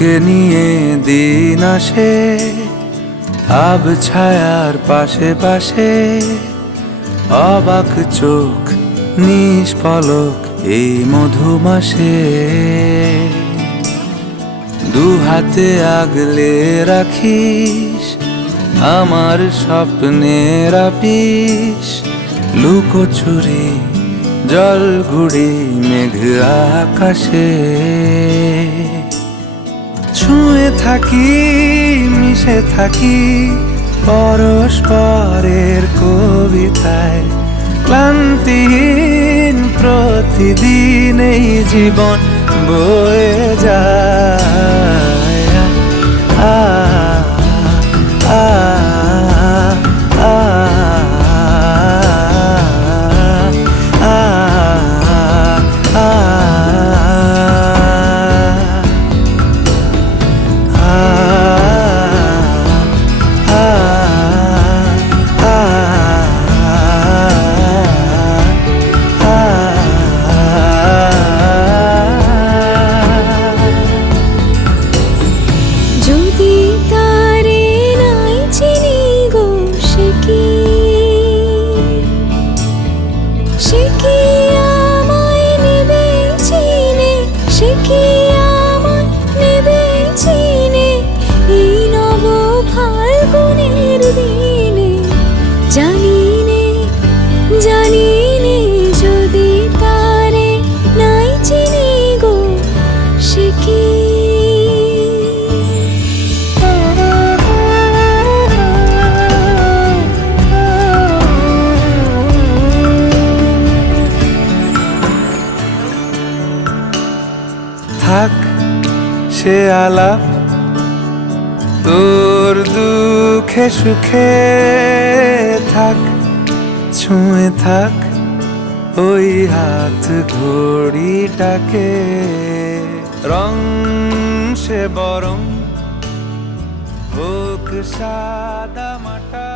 তোকে নিয়ে দিন আসে আব ছায়ার পাশে পাশে, অবাক চোখ নিষ্পলক এই মধুমাসে। দু হাতে আগলে রাখিস আমার স্বপ্নের আপিস, লুকোচুরি জল ঘুড়ি মেঘ আকাশে। ছুঁয়ে থাকি মিশে থাকি পরস্পরের কবিতায়, ক্লান্তিহীন প্রতিদিন এই জীবন বয়ে যায়। আ আ আ থাক সে আলাপ তোর দুঃখে সুখে, থাক ছুঁয়ে থাক ওই হাত ঘড়িটাকে। রং সে বরং হোক সাদা মাটা,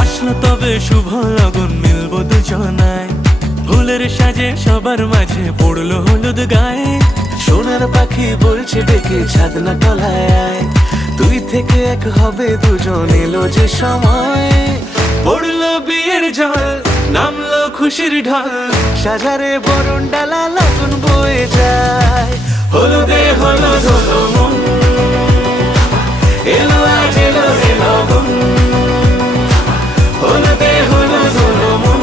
আসলো তবে হয়ে শুভ লগন মিলব দুজনায়, ফুলের সাজে সবার মাঝে পড়লো হলুদ গায়ে। সোনার পাখি বলছে ডেকে ছাদনা তলায় আয়, তুই থেকে এক হবে দুজন, এলো যে সময়। পড়লো বিয়ের জল, নামলো খুশির ঢল, সাজারে বরণ ডালা লগন বয়ে যায়। হলুদে হলুদ হলো মন, এলো আজ এলো রে লগন। হলুদে হলুদ হলো মন,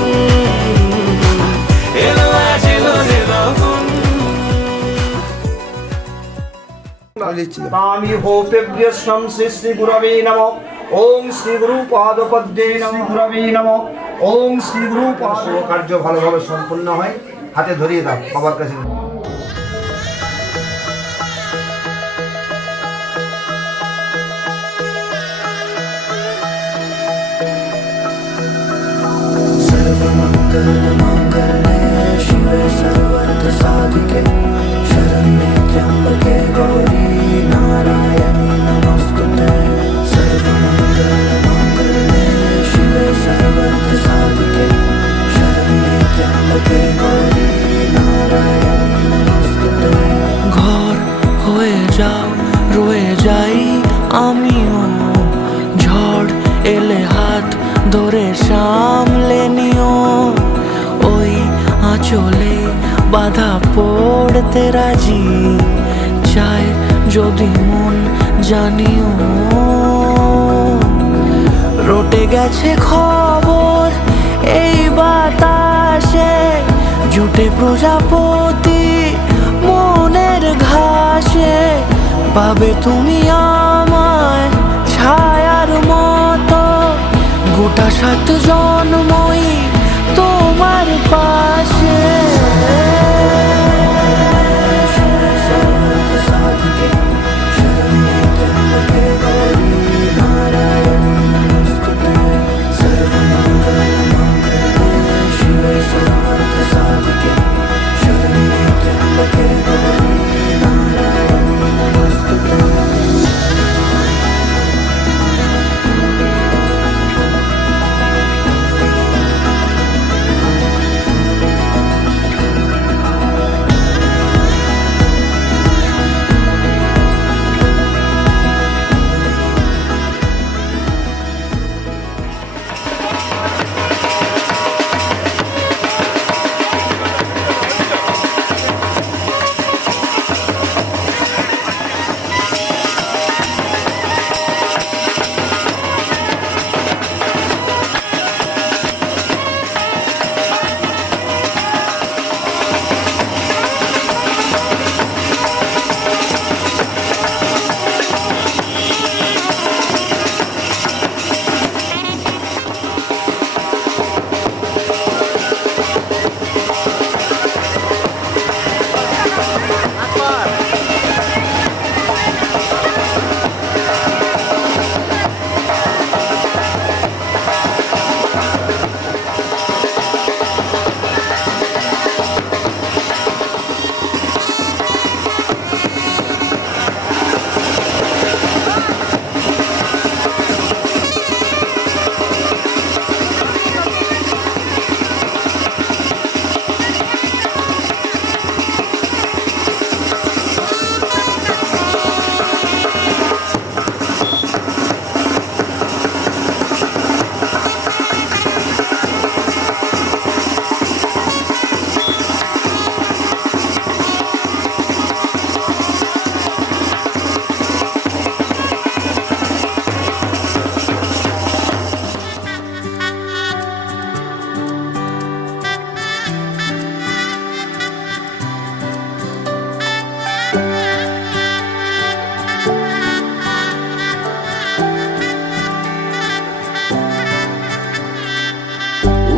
এলো আজ এলো রে লগন। আমি হোপেভ্যস্নম শ্রী শ্রী গুরবে নমঃ। ওং শ্রী গুরু পাদপদ্মে নমঃ গুরবে নমঃ। ওং শ্রী গুরু পাদ কার্য ভালোভাবে সম্পূর্ণ হয়। হাতে ধরিয়ে দাও বাবার কাছে। सर्वमङ्गलमाङ्गल्ये शिवे सर्वार्थसाधिके शरण्ये त्र्यम्बके गौरी नारायणी नमोस्तुते। सर्वमङ्गलमाङ्गल्ये शिवे सर्वार्थसाधिके शरण्ये त्र्यम्बके गौरी नारायणी नमोस्तुते। ঘর হয়ে যাও রয়ে যাই আমিও, ঝড় এলে হাত ধরে সামলে নিও। ওই আঁচলে বাধা পড়তে রাজি, চায় যদি মন জানিও। রটে গেছে খবর এই বাতাসে, জুটে প্রজাপতি মনের ঘাসে। পাবে তুমি আমায় ছায়ার মতো, গোটা 7 জন্মই তোমার পাশে।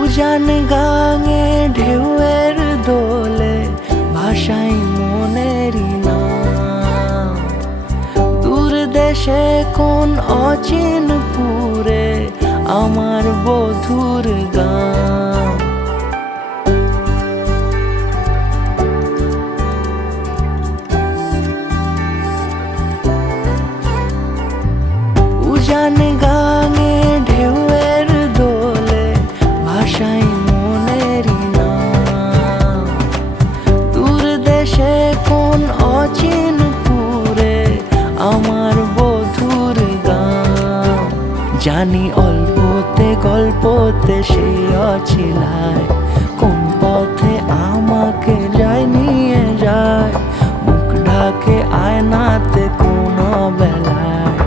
উজান গাঙে ঢেউয়ের দোলে ভাষাই মনেরই নাম। দূর দেশে কোন অচিনপুরে আমার বধুর গান। উজান গাঙে ঢেউয়ের দোলে জানি অল্পতে গল্পতে সে অছিলায় কোন পথে আমাকে যায় নিয়ে যায়, মুখ ঢাকে আয়নাতে কোনো বেলায়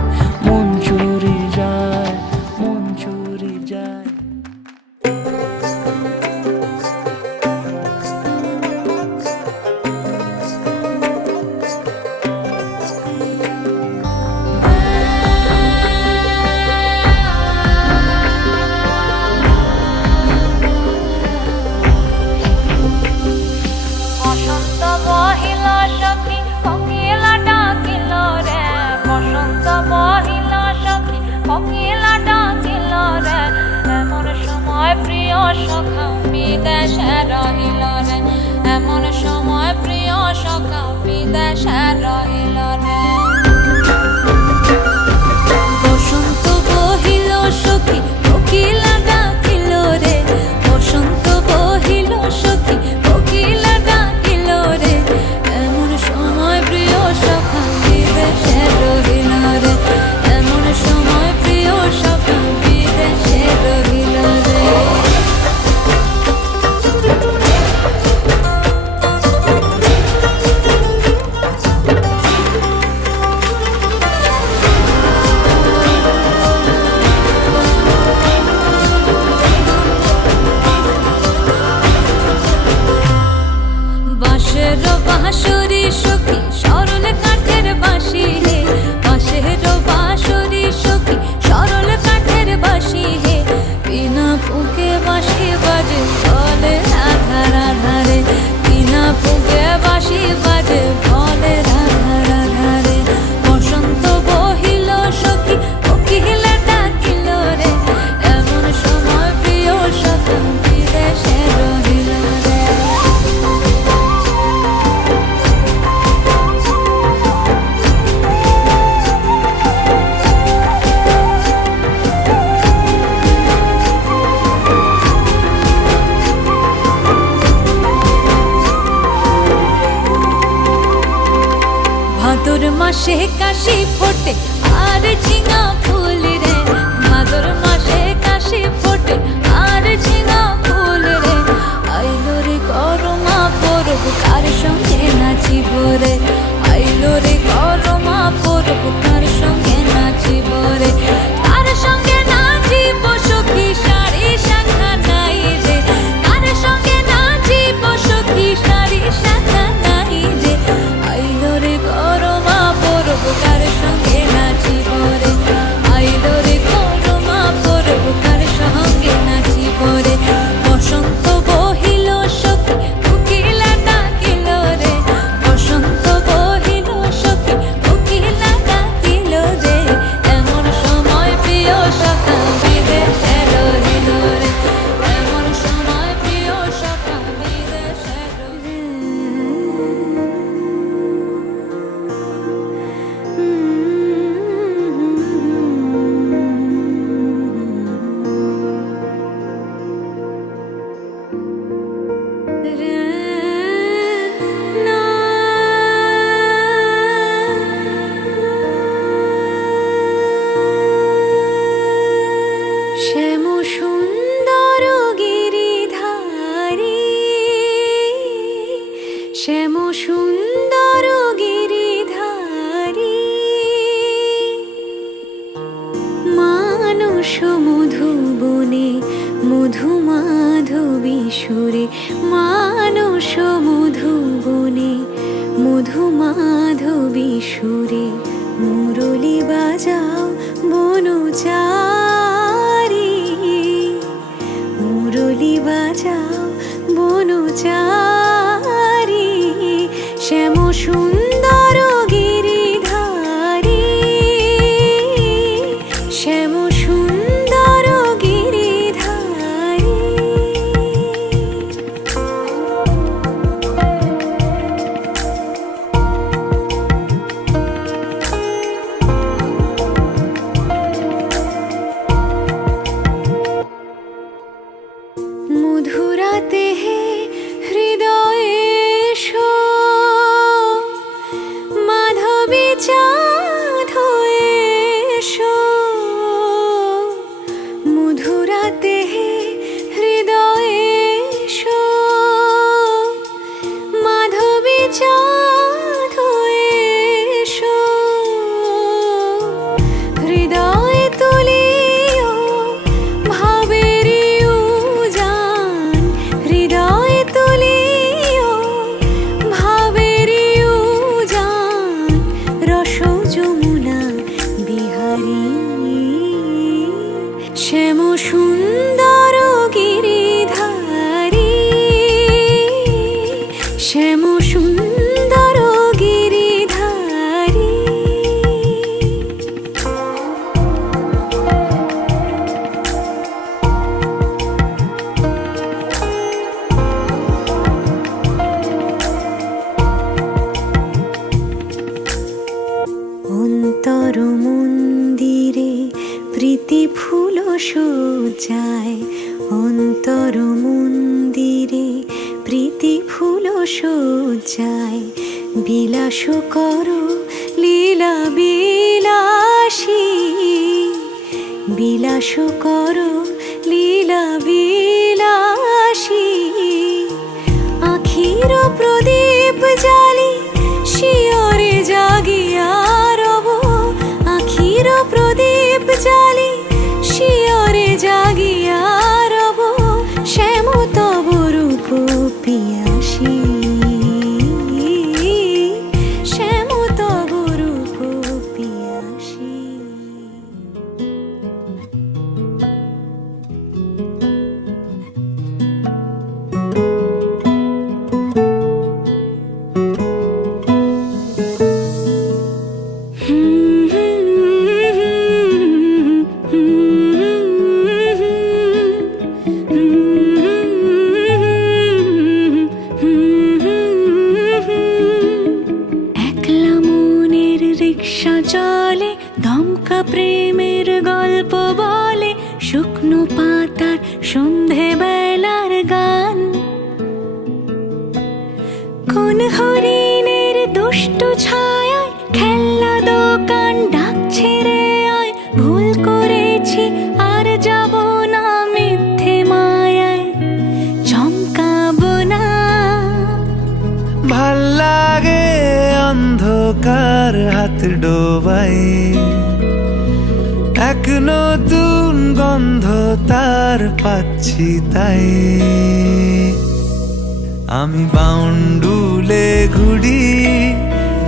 মন চুরি যায়, মন চুরি যায়। বসন্ত বহিল সখী কোকিলা ডাকিল রে, বসন্ত বহিল সখী কোকিলা ডাকিল রে, এমন সময় প্রিয় সখা বিদেশে রহিল রে, এমন সময় প্রিয় সখা বিদেশে রহিল রে। বসন্ত বহিল সখী কোকিলা ডাকিল রে, বসন্ত বহিল সখী কোকিলা ডাকিল রে, এমন সময় প্রিয় সখা বিদেশে রহিল রে, এমন সময় প্রিয় সখা বিদেশে রহিল রে। বাঁশের বাঁশরি সখী সরল কাঠের বাঁশি হে, বাঁশের বাঁশরি সখী সরল কাঠের বাঁশি হে, বিনা ফুঁকে বাঁশি বাজে বলে রাধা রাধা রে, বিনা ফুঁকে বাঁশি বাজে বলে রাধা রাধা রে। বসন্ত বহিল সখী কোকিলা ডাকিল রে, এমন সময় প্রিয় সখা বিদেশে রহিল রে। ভাদর মাসে কাশি ফোটে আর ঝিঙা ফুল রে, ভাদর মাসে কাশি ফোটে আর ঝিঙা ফুল রে, আইলো রে করমা পরব কার সঙ্গে নাচিব রে, আইলো রে করমা পরব কার সঙ্গে নাচিব রে, কার সঙ্গে নাচিব সখী শাড়ি শাখা নাই রে, কার সঙ্গে নাচিব সখী শাড়ি শাখা নাই রে, আইলো রে করমা পরব কার সঙ্গে নাচিব রে, আইলো রে করমা পরব কার সঙ্গে নাচিব রে। বসন্ত বহিল সখী কোকিলা ডাকিল রে, বসন্ত বহিল সখী কোকিলা ডাকিল রে, এমন সময় প্রিয় সখা বিদেশে রহিল রে, এমন সময় প্রিয় সখা বিদেশে শ্যাম সুন্দর গিরিধারী, শ্যাম সুন্দর গিরিধারী, মানস মধুবনে মধু মাধবী সুরে, মানস মধুবনে মধু মাধবী সুরে, মুরলি বাজাও বনচারী, মুরলি বাজাও বনচারী, শ্যাম সুন্দর গিরিধারী, শ্যাম সুন্দর গিরিধারী। প্রীতি ফুল সজ্জায় অন্তর মন্দিরে, প্রীতি ফুল সজ্জায় বিলাস করো লীলা বিলাসী, বিলাস করো লীলা বিলাসী। আখির প্রদীপ জালি শিয়রে জাগিয়া রব, আখির প্রদীপ জালি শিয়রে জাগিয়া রব, শ্যাম তব রূপ পিয়াসী, শ্যাম তব রূপ পিয়াসী। একলা মনের রিক্সা চলে, দমকা প্রেমের গল্প বলে, শুকনো পাতার সন্ধে বেলার গান। কোন হরিণের দুষ্ট ছায়ায় খেলনা দোকান ডাকছে রে আয়, ভুল করেছি আর যাব না মিথ্যে মায়ায়, চমকাবো না। ভাল লাগে অন্ধকার হাত ডোবাই, এক নতুন গন্ধ তার পাচ্ছি তাই। আমি বাউন্ডুলে ঘুরি,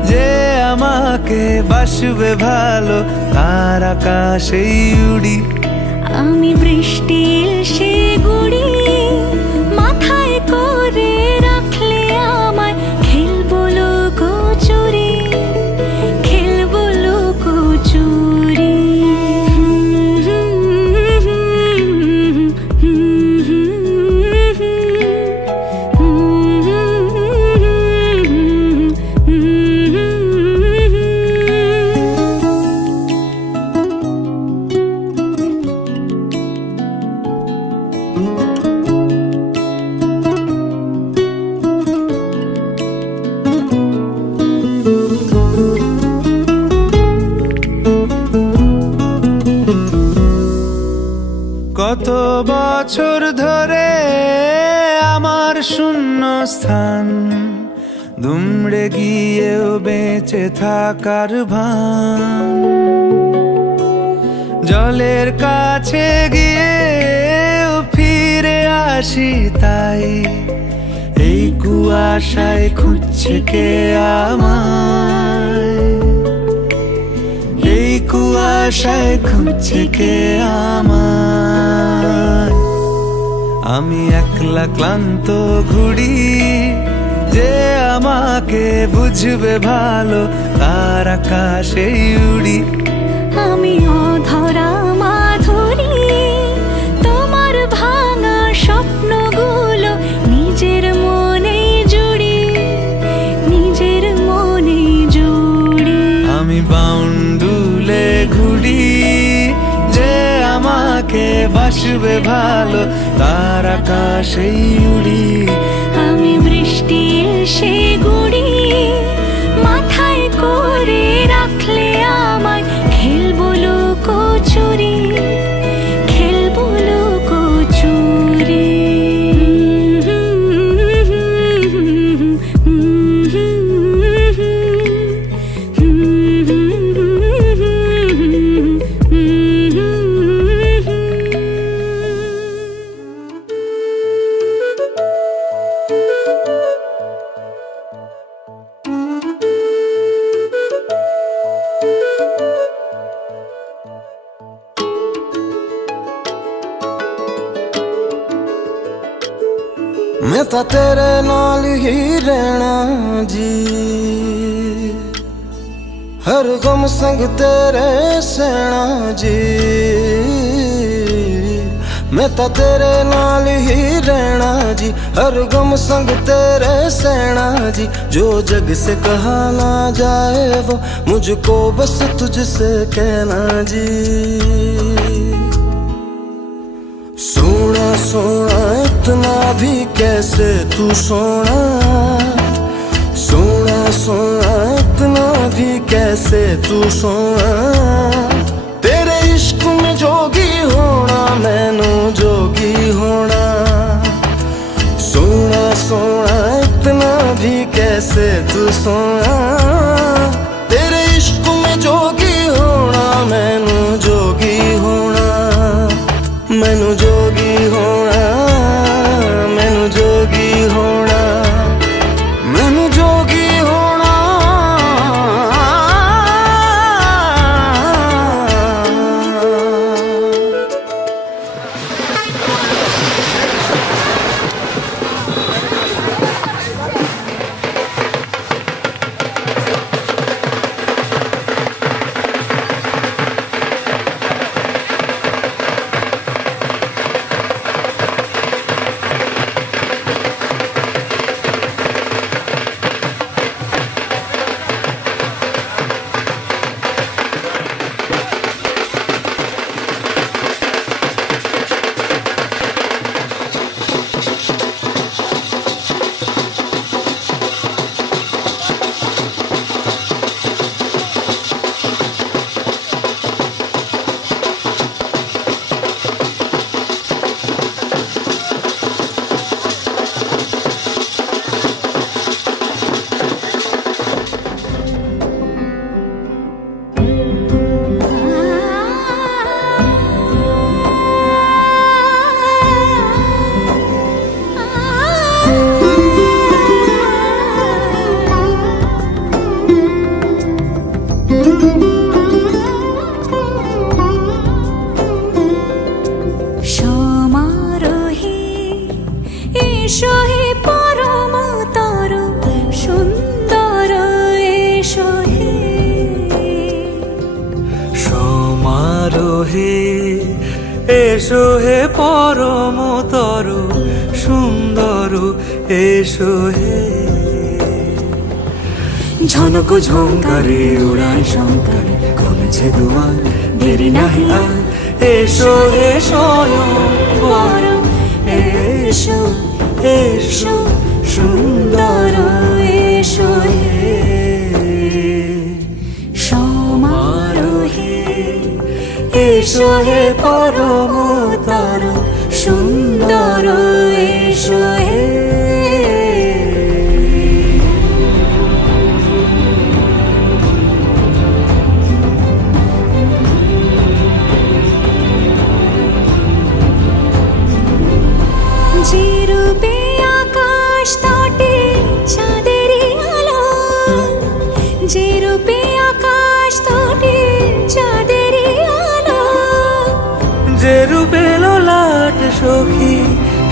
যে আমাকে বাসবে ভালো তার আকাশেই উড়ি। আমি বৃষ্টির সে গুড়ি মাথায় করে রাখলে আমায়, খেলবো লুকোচুরি, খেলবো লুকোচুরি। কত বছর ধরে আমার শূন্য স্থান, দুমড়ে গিয়েও বেঁচে থাকার ভান। জলের কাছে গিয়েও ফিরে আসি তাই, এই কুয়াশায় খুঁজছে কে আমায়, এই কুয়াশায় খুঁজছে কে আমায়। আমি একলা ক্লান্ত ঘুরি, যে আমাকে বুঝবে ভালো তার আকাশেই উড়ি। আমি অধরা মাধুরী, তোমার ভাঙা স্বপ্নগুলো নিজের মনে জুড়ি, নিজের মনে জুড়ি। আমি বাউন্ডুলে ঘুরি, যে আমাকে বাসবে ভালো তার আকাশেই উড়ি। আমি বৃষ্টির সে গুড়ি মাথায় করে রাখলে আমায়, খেলবো লুকোচুরি, খেলবো লুকোচুরি। मैं तां तेरे नाल ही रहना जी, हर गम संग तेरे सहना जी। मैं तां तेरे नाल ही रहना जी, हर गम संग तेरे सहना जी। जो जग से कहा ना जाए वो मुझको बस तुझसे कहना जी। सोना इतना भी कैसे तू सोना, सोना सोना इतना भी कैसे तू सोना, तेरे इश्क में जोगी होना मैनू जोगी होना, सोना सोना इतना भी कैसे तू सोना, तेरे इश्क में जोगी होना मैनू जोगी होना, मैनू जोगी होना, मैनू जोगी होना, मैनू जोगी होना। সমারোহে এসো হে পরমতর সুন্দর এসো হে, সমারোহে এসো হে পরমতর সুন্দর এসো হে, ঝনক ঝঙ্কারে উড়ায় শঙ্কার কমেছে দুয়ার দেরি নাহি আর, এসো হে স্বয়ং বর এসো এসো সুন্দর এসো হে, সমারোহে এসো হে পরমতর সুন্দর এসো হে। যে রূপে আকাশ তটে চাঁদেরই আলো, যে রূপে আকাশ তটে চাঁদেরই আলো, যে রূপে লোলাট সখী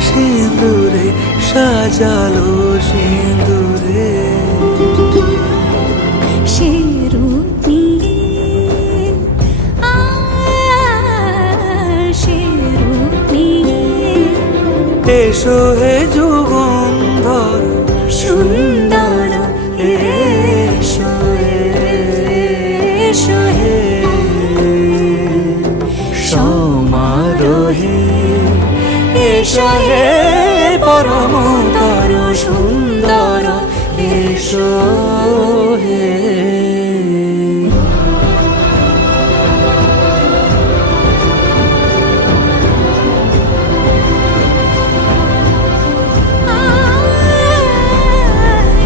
সিঁদুরে সাজালো সিঁদুরে, সে রূপ নিয়ে সে রূপ নিয়ে এসো হে যুগন্ধর সুন্দর এসো এসো হে, সমারোহে এসো হে পরমতর সুন্দর এসো হে।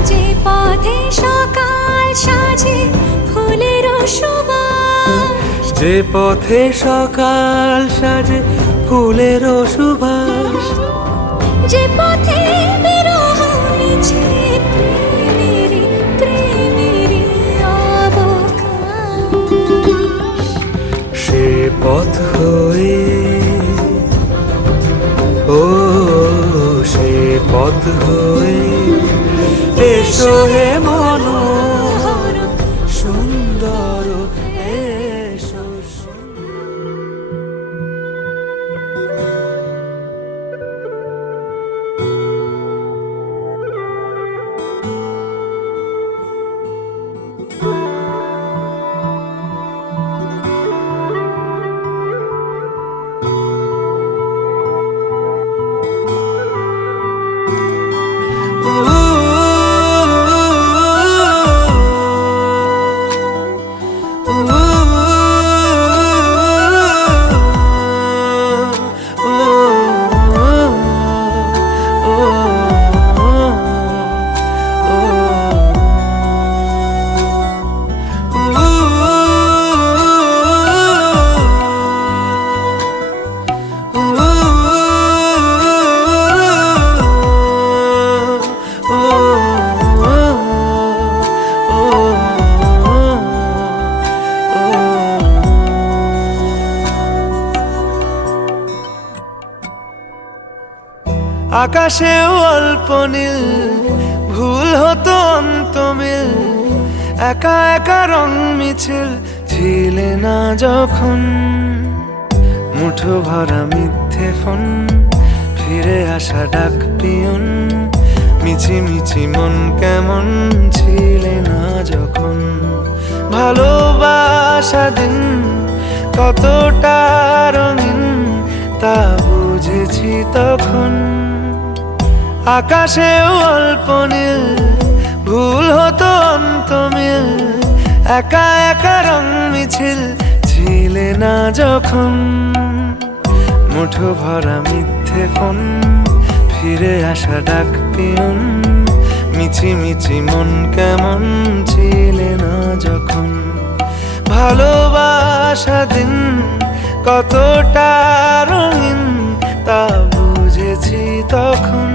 যে পথে সকাল সাজে ফুলের সুবাস, যে পথে সকাল সাজে ফুলের সুবাস, যে পথে বিরহ মিছে প্রেমের প্রেমের অবকাশ, সে পথ হয়ে ও সে পথ হয়ে এসো হে মনোহর সুন্দর এসো। আকাশেও অল্প নীল, ভুল হতো অন্তমিল, একা একা রং মিছিল ছিলে না যখন। মুঠো ভরা মিথ্যে ফোন, ফিরে আসা ডাক পিয়ন, মিছি মিছি মন কেমন ছিলে না যখন। ভালোবাসা দিন কতটা রঙিন তা বুঝেছি তখন। আকাশেও অল্প নীল, ভুল হতো অন্তমিল, একা একা রং মিছিল ছিলে না যখন। মুঠো ভরা মিথ্যে ফোন, ফিরে আসা ডাক পিয়ন, মিছি মিছি মন কেমন ছিলে না যখন। ভালোবাসা দিন কতটা রঙিন তা বুঝেছি তখন।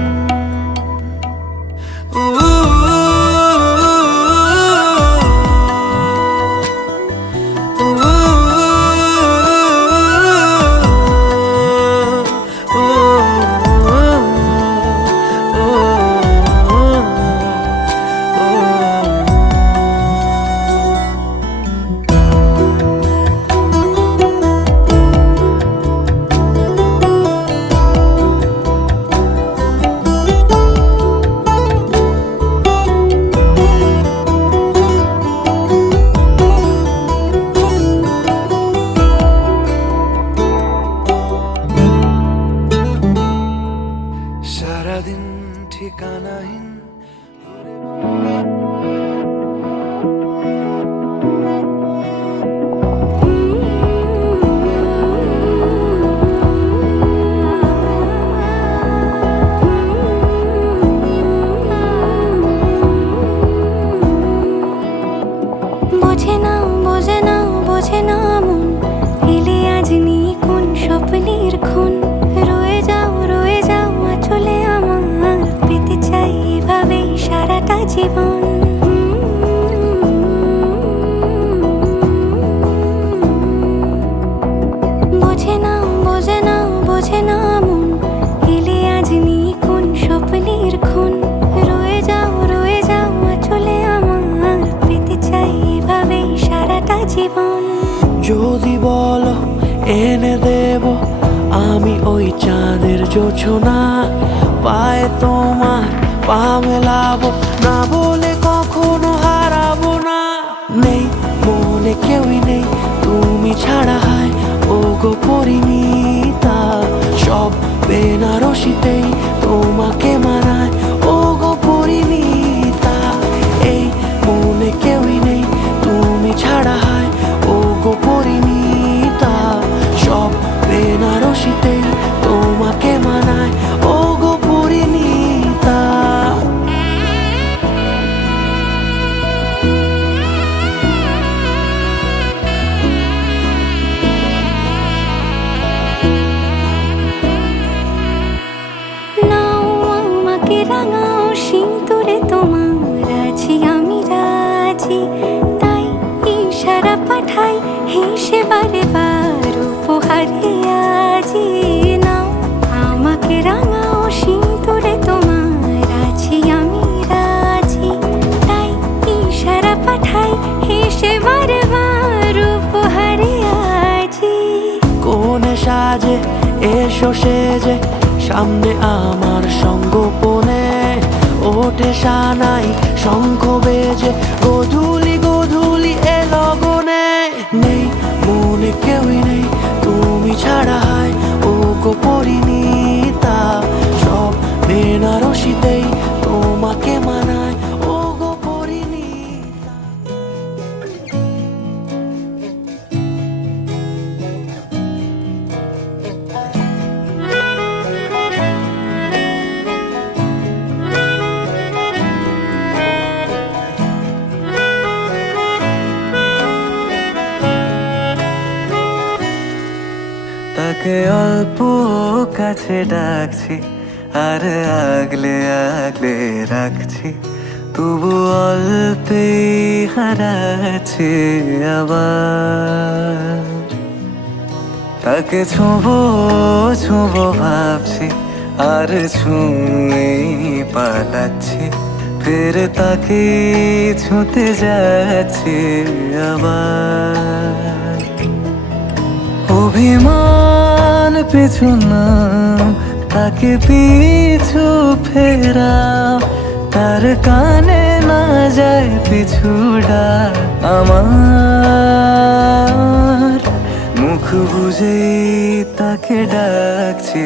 সারাদিন ঠিকানাহীন বোঝে না বোঝে না বোঝে না মন, এলে আজ নিয়ে কোন স্বপ্নের খুন। রয়ে যাও চলে আমার, পেতে চাই এভাবেই সারাটা জীবন। বোঝে না বোঝে না বোঝে না মন, এলে আজ নিয়ে কোন স্বপ্নের খুন। রয়ে যাও চলে আমার, পেতে চাই এভাবেই সারাটা জীবন। যদি বলো এনে দেব আমি ওই চাঁদের জোছনা, পায়ে তোমার পা মেলাবো, না বলে কখনো হারাবো না। নেই মনে কেউই নেই তুমি ছাড়া, হায় ও গো পরিণীতা, সব বেনারসিতেই তোমাকে মানায় ও গো পরিণীতা। এই মনে কেউই নেই তুমি ছাড়া, হায় ও গো পরিণীতা, সব বেনারসিতেই তোমাকে মানায় ও গো পরিণীতা। নাও আমাকে রাঙাও সিঁদুরে তোমার, আছি আমি রাজি, তাই ইশারা পাঠাই হেসে বারে বার উপহারে আজি। নাও আমাকে রাঙাও সিঁদুরে তোমার, আছি আমি রাজি, তাই ইশারা পাঠাই হেসে বারে বার উপহারে আজি। কোনে সাজে এসো সেজে সামনে আমার সঙ্গোপনে, ওঠে সানাই শঙ্খ বেজে গধূলি গধূলি এ লগনে। নেই মনে কেউই নেই তুমি ছাড়া, হায় ও গো পরিণীতা, সব বেনারসিতেই তোমাকে মানায় ও গো পরিণীতা। তাকে অল্প কাছে ডাকছি, আর আগলে আগলে রাখছি, তবু অল্পেই হারাচ্ছে আবার। তাকে ছোঁবো ছোঁবো ভাবছি, আর ছুঁয়ে পালাচ্ছি, ফের তাকে ছুঁতে যাচ্ছে আবার। অভিমান পিছু না, তাকে পিছু ফেরা, তার কানে না যায় পিছু ডাক আমার। মুখ বুঝে তাকে ডাকছে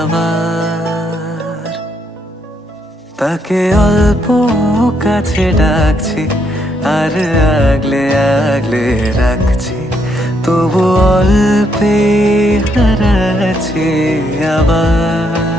আবার, তাকে অল্প কাছে ডাকছি, আর আগলে আগলে রাখছি, তবু অল্পে হারাচ্ছি আবার।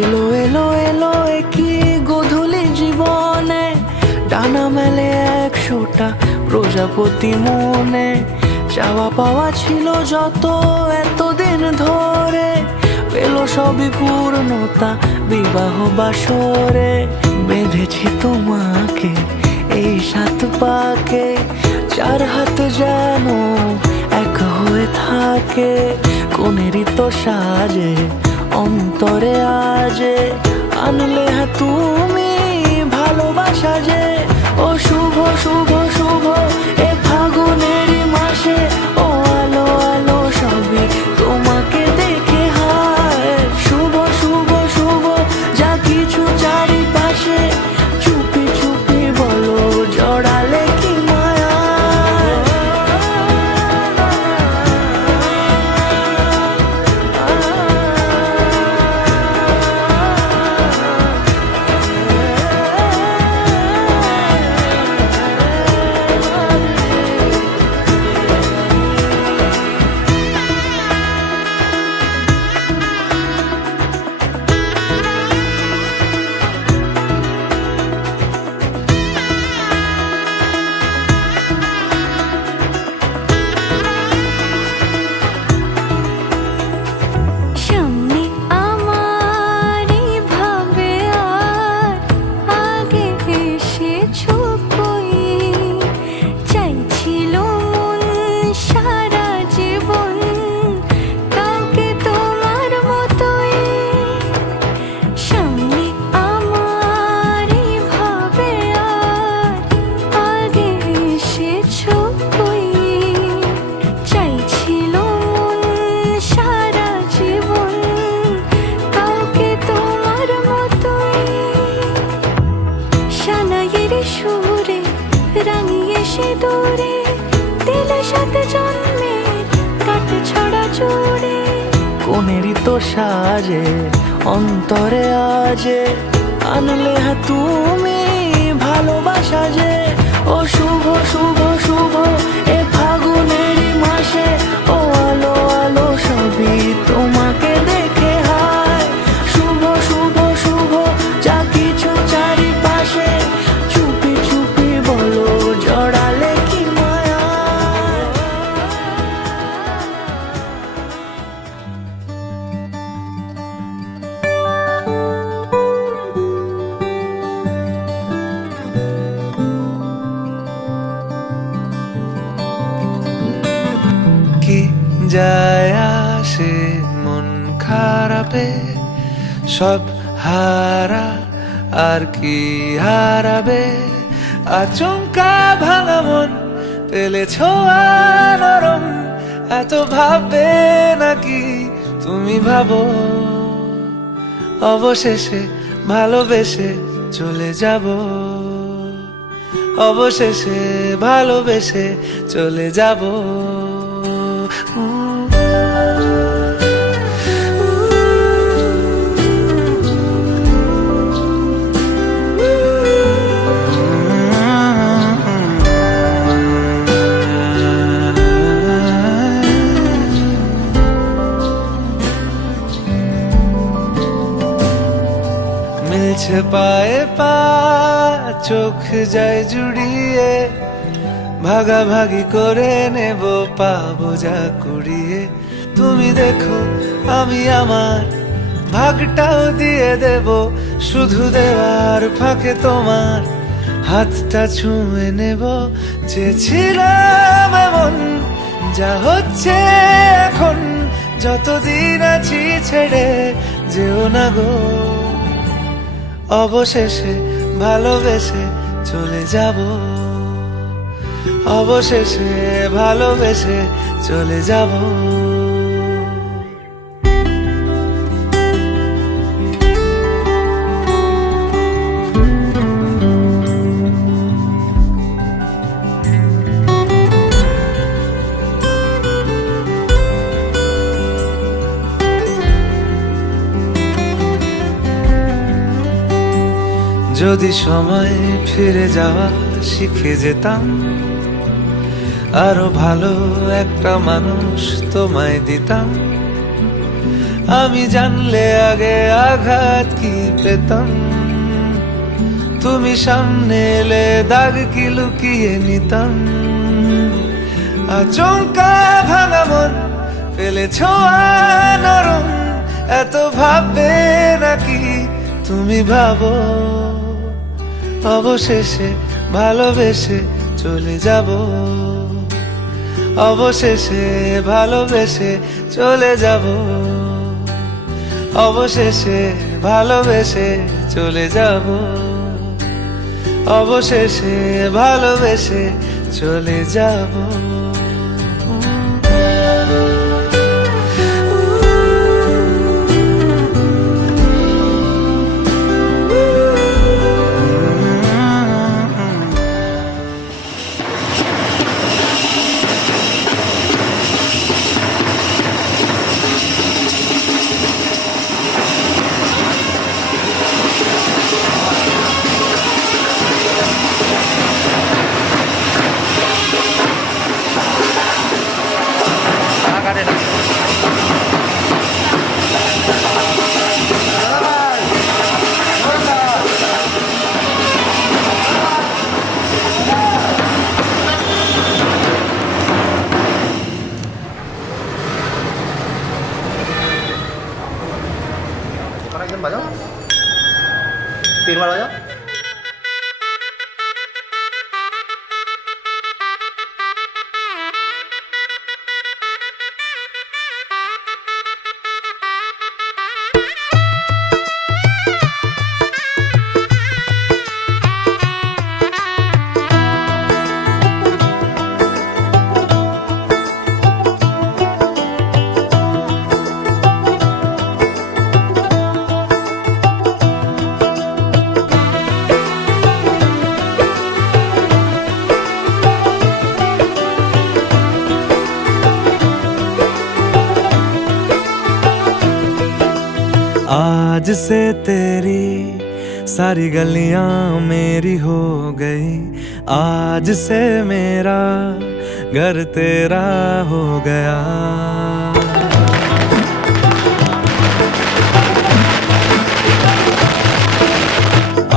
এলো এলো এলো কি গোধূলি জীবনে, ডানা মেলে 100টা প্রজাপতি মনে। চাওয়া পাওয়া ছিল যত এতদিন ধরে, পেল সবই পূর্ণতা বিবাহ বাসরে। বেঁধেছি তোমাকে এই 7 পাকে, 4 হাত যেন এক হয়ে থাকে। কোনেরই তো সাজে অন্তরে আজে, আনলে হ্যাঁ তুমি ভালোবাসা যে। ও শুভ শুভ শুভ এ ফাগুনেরই মাসে, ও আলো আলো সবই তোমাকে দেখে হায়। শুভ শুভ শুভ যা কিছু চারিপাশে, চুপি চুপি বলো জড়ালে কি মায়া। সামনে আমার ভাবে আর আগে এসেছো কই, চাইছিল মন সারা জীবন কাউকে তোমার মতোই। সামনে আমার ভাবে আর আগে এসেছো কই, চাইছিল মন সারা জীবন কাউকে তোমার মতোই। সানাইয়ের সুরে রাঙিয়ে সে দূরে, দিলে 7 জন্মের কাট ছড়া জোড়ে। কোনেরই তো সাজে অন্তরে আজে, আনলে হ্যাঁ তুমি ভালোবাসা যে। ও শুভ শুভ শুভ এ ফাগুনেরই মাসে, ও আলো আলো সবই তোমাকে দেখে হায়। শুভ শুভ শুভ যা কিছু চারিপাশে, চুপি চুপি বলো জড়ালে কি মায়া। কি যায় আসে মন খারাপে, সব হারা আর কি হারাবে। আচমকা ভাঙা মন পেলে ছোঁয়া নরম, এত ভাববে নাকি তুমি ভাবো। অবশেষে ভালোবেসে চলে যাব, অবশেষে ভালোবেসে চলে যাব। মিলছে পায়ে পা, চোখ যায় জুড়িয়ে, ভাগাভাগি করে নেব পাবো যা কুড়িয়ে। তুমি দেখো আমি আমার ভাগটাও দিয়ে দেব, শুধু দেওয়ার ফাঁকে তোমার হাতটা ছুঁয়ে নেব। চেয়েছিলাম এমন, যা হচ্ছে এখন, যতদিন আছি ছেড়ে যেও না গো। অবশেষে ভালোবেসে চলে যাব, অবশেষে ভালোবেসে চলে যাব। যদি সময় ফিরে যাওয়া শিখে যেতাম, আরো ভালো একটা মানুষ তোমায় দিতাম। আমি জানলে আগে আঘাত কি পেতাম, তুমি সামনে এলে দাগ কি লুকিয়ে নিতাম। আচমকা ভাঙা মন ফেলেছ নরম, এত ভাববে নাকি তুমি ভাবো। অবশেষে ভালোবেসে চলে যাব, অবশেষে ভালোবেসে চলে যাব, অবশেষে ভালোবেসে চলে যাব, অবশেষে ভালোবেসে চলে যাব। বাজাও, 3 বার বাজাও। आज से तेरी सारी गलियां मेरी हो गई, आज से मेरा घर तेरा हो गया।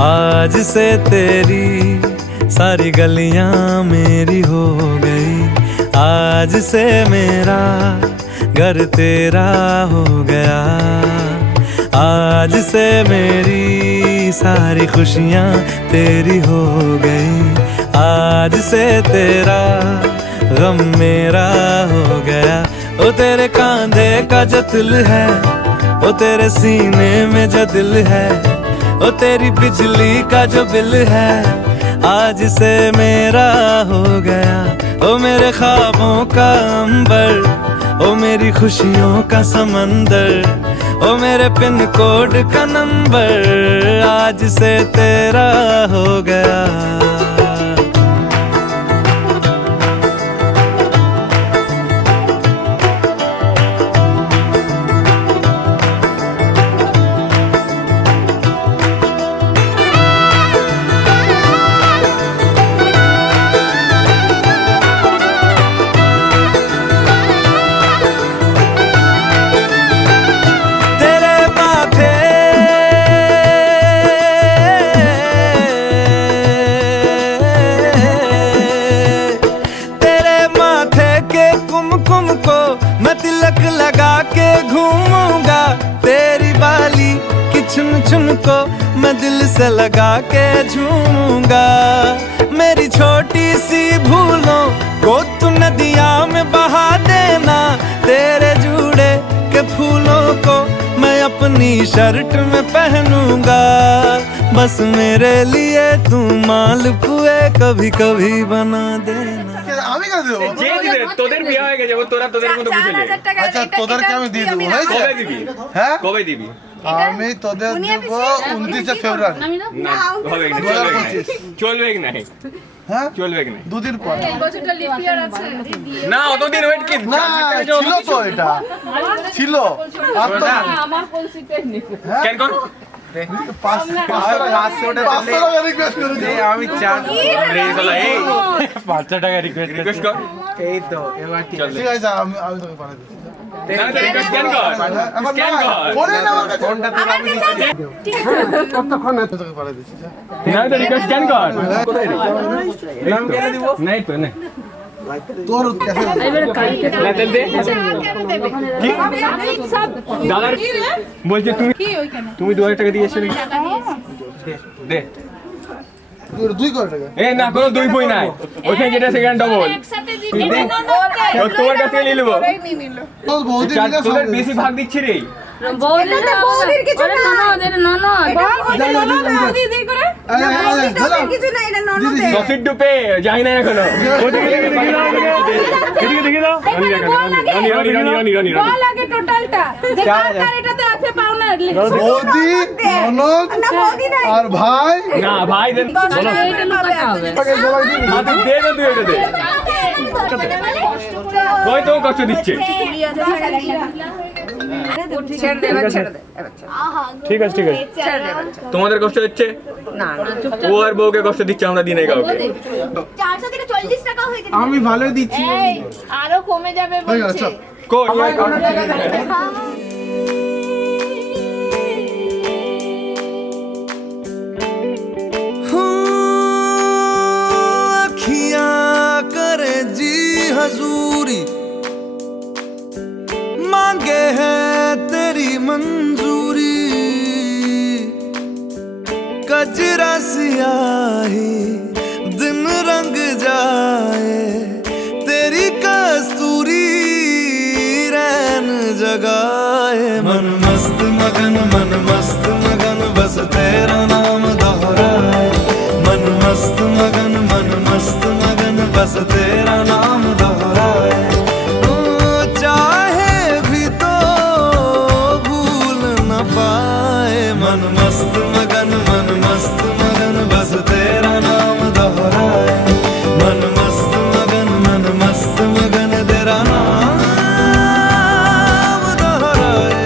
आज से तेरी सारी गलियां मेरी हो गई, आज से मेरा घर तेरा हो गया। आज से मेरी सारी खुशियाँ तेरी हो गई, आज से तेरा गम मेरा हो गया। ओ तेरे कांधे का जो दिल है, ओ तेरे सीने में जो दिल है, ओ तेरी बिजली का जो बिल है, आज से मेरा हो गया। ओ मेरे ख्वाबों का अंबर, ओ मेरी खुशियों का समंदर, ओ मेरे पिन कोड का नंबर, आज से तेरा हो गया। झुन को मैं दिल से लगा के झूमूंगा। मेरी छोटी सी भूलों को तू नदिया में बहा देना। तेरे जुड़े के फूलों को मैं अपनी शर्ट में पहनूंगा। बस मेरे लिए तू मालपुए कभी कभी बना देना। আমি কেন দেবো? যে দিবে তোদের বিয়ে হয়ে গেছে তোরা তোদের মতো বুঝে নে। আচ্ছা তোদেরকে আমি দিয়ে দেবো, হয়েছে? কবে দিবি? হ্যাঁ কবে দিবি? আমি তোদের দেবো 29 ফেব্রুয়ারি। না হবে না, চলবে না। হ্যাঁ চলবে না। দুদিন পর। না অতদিন ওয়েট কি? না ছিল তো, এটা ছিল। আর তো স্ক্যান কর। 500 টাকা রিকোয়েস্ট করেছি আমি। 500 টাকা রিকোয়েস্ট কর। এই তো এবার ঠিক আছে। ঠিক আছে, আমি তোকে পাঠিয়ে দিচ্ছি। স্ক্যান কর। স্ক্যান কর। ফোনে না আমার কাছে। ফোনটা তোর আমি দিচ্ছি। কতক্ষণ তোকে পাঠিয়ে দিচ্ছি। না তো রিকোয়েস্ট স্ক্যান কর। নাম কেন দিব? নাই তো না। তোর কাছে না তেল দে। কি? দাদার বলছে তুমি 2000 টাকা দিয়েছো নাকি? দে। দুই কোটি টাকা। এ না কোনো দুই বই নাই। ওখানে যেটা সেকেন্ড ডবল। তোমার কাছে নিয়ে নেবো। তোর বৌদি তোদের বেশি ভাগ দিচ্ছি রে। বৌদির কিছু না, ননদের ননদ কিছু না, এটা ননদের। প্রফিট ডুপে যাই না এখনো। ওদিকে দেখি দাও, দেখি দাও। রানি বল আগে টোটালটা যে কার কার এটাতে আছে পাওনা। বৌদি, ননদ না বৌদি নাই, আর ভাই। না ভাই দেন। এইটা লুকাতে হবে। তুই দে না, তুই এটা দে। কই তো কষ্ট দিচ্ছে। ছেড়ে দে, এবার ছেড়ে দে। ঠিক আছে ঠিক আছে। তোমাদের কষ্ট হচ্ছে না ও আর বউকে কষ্ট দিচ্ছে, আমরা দিনে কাউকে। 400 থেকে 40 টাকা হয়ে গেছে। আমি ভালোই দিচ্ছি। আরো কমে যাবে হয়ে গেল, বলছে। চল। কই अखियां करे जी हजूरी, मांगे है तेरी मंजूरी। कजरा सियाही दिन रंग जाए, तेरी कस्तूरी रैन जगाए। मन मस्त मगन बस तेरा नाम दोहराए। मन मस्त मगन बस तेरा नाम दोहराए। चाहे भी तो भूल न पाए। मन मस्त मगन बस तेरा नाम दोहराए। मन मस्त मगन तेरा नाम दोहराए।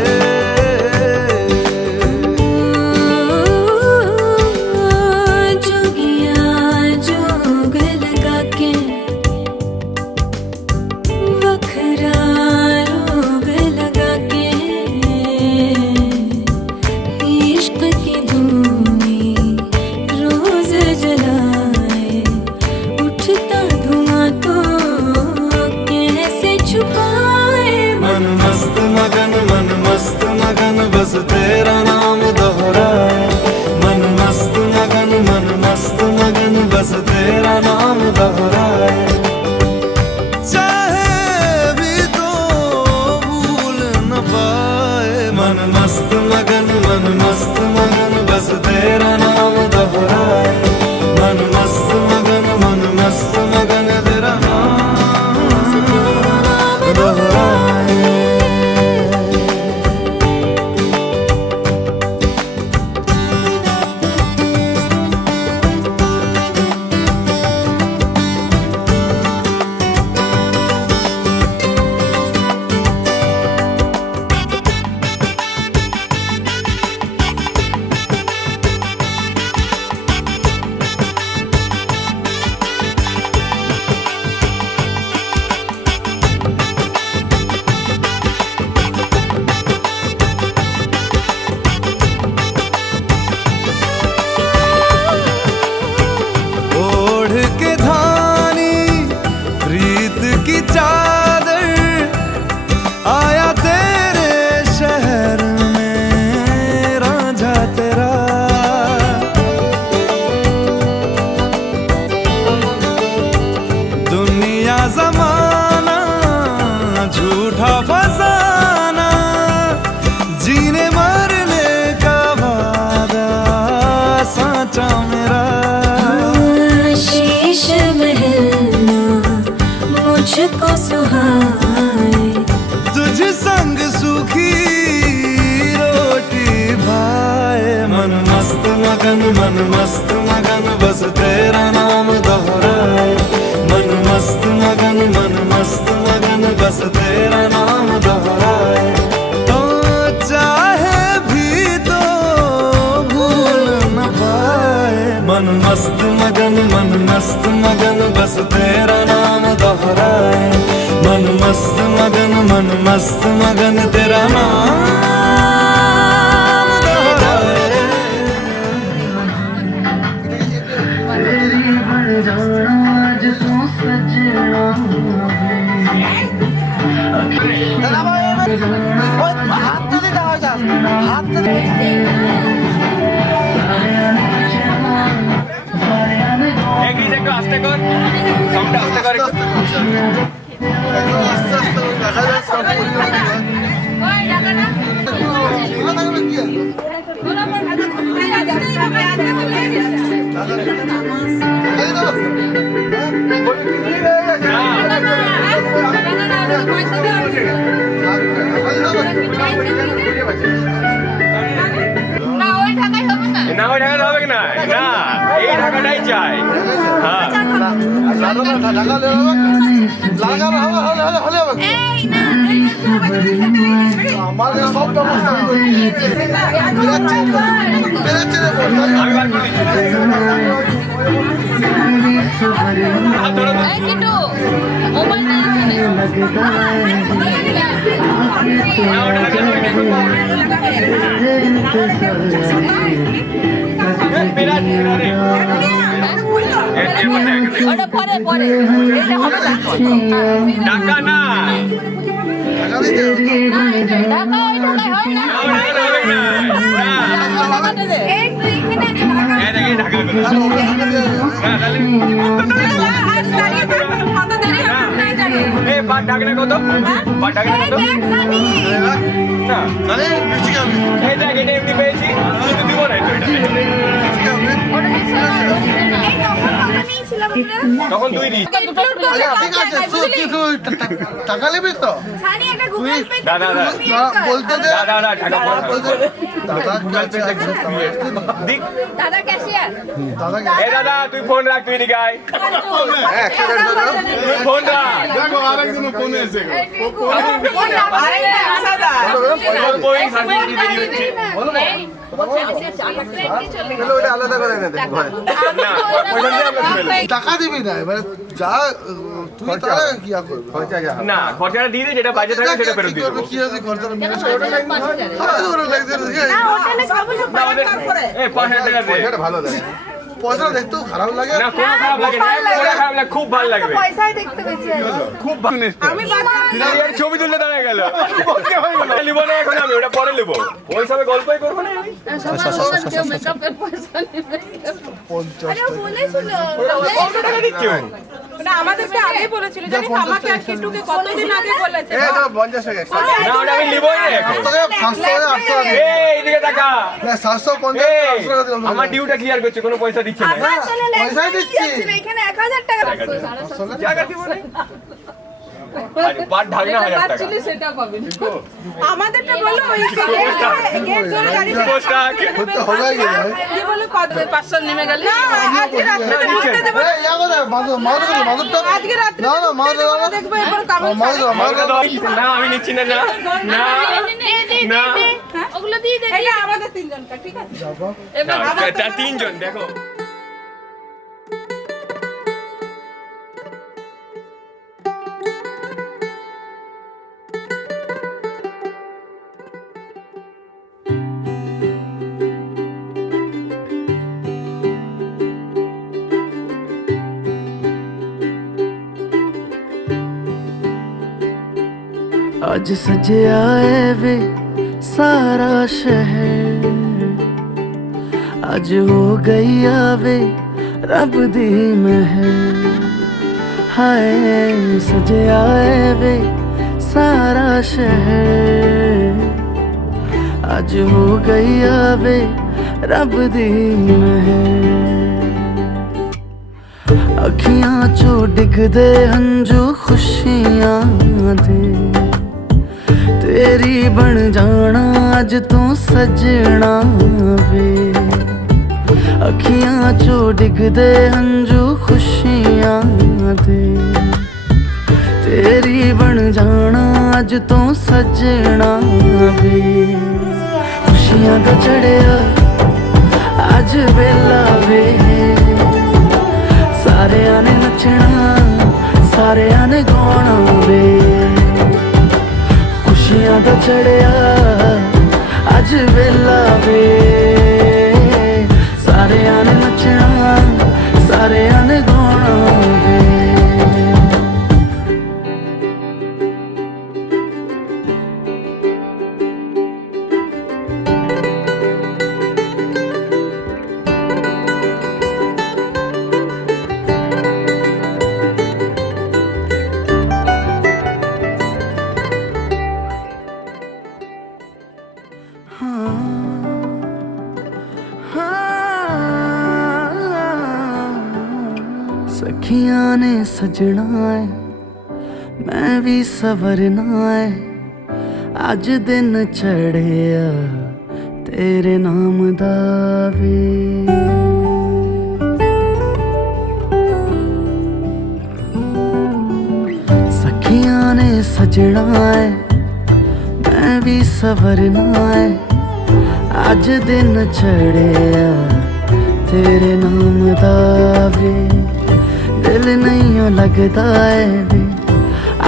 साचा मेरा शीश महलना मुझको सुहाए, तुझ संग सूखी रोटी भाए। मन मस्त मगन बस तेरा नाम दोहराए। मन मस्त मगन बस तेरा नाम दोहराए। तो चाहे भी तो भूल न पाए। मन मस्त मगन बस तेरा नाम दोहराए। मन मस्त मगन तेरा नाम दोहराए। একটু আস্তে কর, সাউন্ডটা আস্তে কর একটু। একদম আস্তে আস্তে করে দেখা যায় সব ওই টাকা না কি আছে? বলো পর ভালো করে আজ সবাই আজ এই দাও। না ওই টাকাই হবে না না ওই ঢাকা হবে না, না এই ঢাকাটাই চাই। হ্যাঁ এই না আমার সব ব্যবস্থা আমি বার করে দিচ্ছি। হাত ধরো তো। এই কিটু মোবাইলটা এখানে না ওটা লাগে না, দেখো বিরাট রে। ওটা পরে পরে এটা হবে না টাকা না, ঢাকা ওই ঢাকায় হয় না এই তো এখানে এই ঢাকা করে। না তাহলে কত দেরি হবে না জানি এই পাট ঢাকনা কত? পাট ঢাকনা কত? না মানে মিষ্টি খাবি এই দেখ এটা এমনি পেয়েছি, আমি তো দিব না এটা। মিষ্টি খাবি ওটা এই তখন কত নিয়েছিলাম আমরা তখন তুই দিস। ঠিক আছে তুই টাকা নিবি তো সানি একটা গুগল পে দাদা বলতে দে দাদা টাকা বলতে দে দাদা গুগল পে দিক। দাদা ক্যাশিয়ার দাদা এই দাদা তুই ফোন রাখ, তুই এদিকে আয়। তুই ফোন রাখ। বই সার্টিফিকেট বেরিয়ে হচ্ছে। ওটা আলাদা করে এনে দে ঘরে না পয়সা দিয়ে আমরা তুলে নেবো। টাকা দিবি না এবারে যা তুই তাহলে কি করবি না খরচাটা দিয়ে দে, যেটা বাজে থাকে সেটা ফেরত দিয়ে দেবো। কি আছে খরচাটা ম্যানেজ করে ওটা লাগছে এই 5,000 টাকা দে। ভালো লাগে পয়সা দেখতেও খারাপ লাগে না কোনো খারাপ লাগে না, কোনো খারাপ লাগে, খুব ভালো লাগবে। পয়সাই দেখতে পেয়েছি খুব ভালো। আর ছবি তুললে দাঁড়ায় গেল। লিবো না এখন, আমি ওটা পরে নেবো। ওই সবে গল্পই করবো না আমি। মেকআপের পয়সা নেবে আরে বলেছিল কত টাকা দিচ্ছ? না আমাদেরকে আগে বলেছিল জানিস আমাকে আর কিটুকে কতদিন আগে বলেছে এই তো 50 টাকা না ওটা আমি লিবোই না এখন। 500 টাকা 800 টাকা এই এদিকে টাকা। না 750 এই 800 টাকা দিলাম আমার ডিউটা ক্লিয়ার করছে, কোনো পয়সা দিচ্ছে না। পয়সাই দিচ্ছি এখানে 1000 টাকা টাকা দিব না। আরে পাট ঢাকনা 1000 টাকা। সেটা পাবেন আমাদেরটা বলো ওই গেট ধরে গাড়ি পোস্ট রাখ। হতে হবে কি ভাই কি বলে কত 500 নেমে গেল না আজকে রাতে করতে দেব এই ইয়াগো মাদুরটা আজকে রাতে না না মাদুর দেখবে এরপর কামড় না আমি নিচ্ছি না, না না না ওগুলো দিয়ে দে এটা আমাদের তিনজনটা ঠিক আছে না, এটা তিনজন দেখো। आज सजया है वे सारा शहर, आज हो गई आवे रब दी महर। हाय सजया है वे सारा शहर, आज हो गई आवे रब दी महर। ਡਿੱਗਦੇ ਹੰਝੂ ਖੁਸ਼ੀਆਂ ਦੇ ਤੇਰੀ ਬਣ ਜਾਣਾ ਅੱਜ ਤੋਂ ਸਜਣਾ ਵੇ ਅੱਖੀਆਂ ਚੋਂ ਡਿੱਗਦੇ ਹੰਝੂ ਖੁਸ਼ੀਆਂ ਦੇ ਤੇਰੀ ਬਣ ਜਾਣਾ ਅੱਜ ਤੋਂ ਸਜਣਾ ਵੇ ਖੁਸ਼ੀਆਂ ਦਾ ਚੜਿਆ ਅੱਜ ਵੇਲਾ ਵੇ ਸਾਰਿਆਂ ਨੇ ਨੱਚਣਾ ਸਾਰਿਆਂ ਨੇ ਗਾਉਣਾ ਵੇ ਖੁਸ਼ੀਆਂ ਦਾ ਚੜਿਆ ਅੱਜ ਵੇਲਾ ਵੇ ਸਾਰਿਆਂ ਨੇ ਨੱਚਣਾ ਸਾਰਿਆਂ ਨੇ ਗਾਉਣਾ ਵੇ सखियां ने सजना है मैं भी सवरना है अज दिन चढ़िया तेरे नाम दा वे सखियां ने सजना है मैं भी सवरना है अज दिन चढ़िया तेरे नाम दा वे दिल नहीं लगता है वे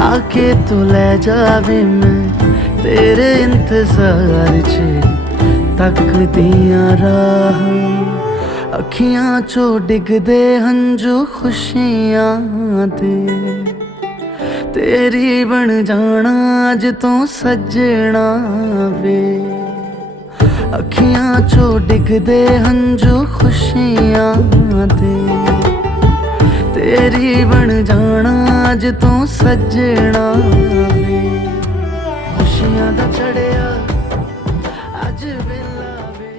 आके तू ले जावे मैं तेरे इंतजार च तकदियां राह अखियां चो डिगदे हंझू खुशियां दे तेरी बन जाना अज तो सजना वे अखियां चो डिगदे हंझू खुशियां दे तेरी बन जाना अज तो सजना वे खुशियां दा चढ़िया अज वेला वे